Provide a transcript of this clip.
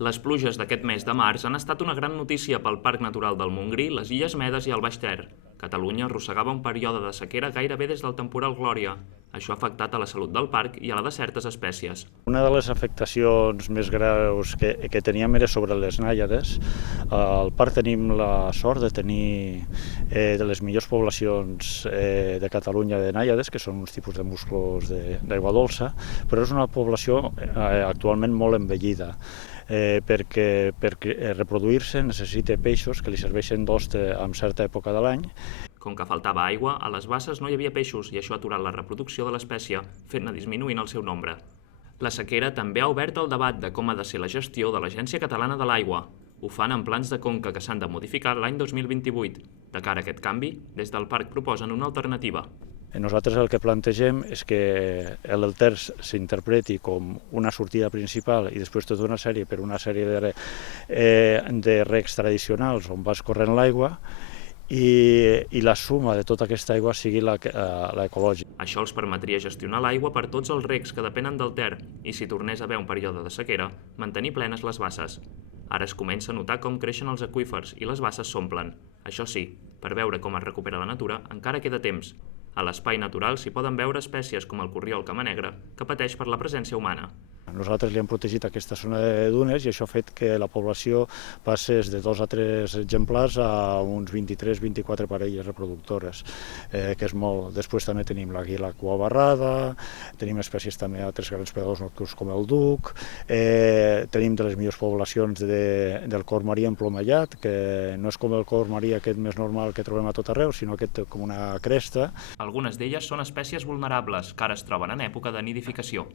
Les pluges d'aquest mes de març han estat una gran notícia pel Parc Natural del Montgrí, les Illes Medes i el Baix Ter. Catalunya arrossegava un període de sequera gairebé des del temporal Glòria. Això ha afectat a la salut del parc i a la de certes espècies. Una de les afectacions més greus que teníem era sobre les nàiades. Al parc tenim la sort de tenir de les millors poblacions de Catalunya de nàiades, que són uns tipus de musclos d'aigua dolça, però és una població actualment molt envellida. Perquè per reproduir-se necessita peixos que li serveixen d'hoste en certa època de l'any. Com que faltava aigua, a les basses no hi havia peixos i això ha aturat la reproducció de l'espècie, fent-ne disminuint el seu nombre. La sequera també ha obert el debat de com ha de ser la gestió de l'Agència Catalana de l'Aigua. Ho fan en plans de conca que s'han de modificar l'any 2028. De cara a aquest canvi, des del parc proposen una alternativa. Nosaltres el que plantegem és que el Ter s'interpreti com una sortida principal i després tota una sèrie de recs tradicionals on va escorrent l'aigua i la suma de tota aquesta aigua sigui l'ecològica. Això els permetria gestionar l'aigua per tots els recs que depenen del Ter i, si tornés a haver un període de sequera, mantenir plenes les basses. Ara es comença a notar com creixen els aqüífers i les basses s'omplen. Això sí, per veure com es recupera la natura encara queda temps. A l'espai natural s'hi poden veure espècies com el corriol camanegre, que pateix per la presència humana. Nosaltres li hem protegit aquesta zona de dunes i això ha fet que la població passés de 2 a 3 exemplars a uns 23-24 parelles reproductores, que és molt. Després també tenim l'àguila cuabarrada, tenim espècies també d'altres grans predadors nocturns com el duc, tenim de les millors poblacions del cor marí emplomallat, que no és com el cor marí aquest més normal que trobem a tot arreu, sinó que té com una cresta. Algunes d'elles són espècies vulnerables, que ara es troben en època de nidificació.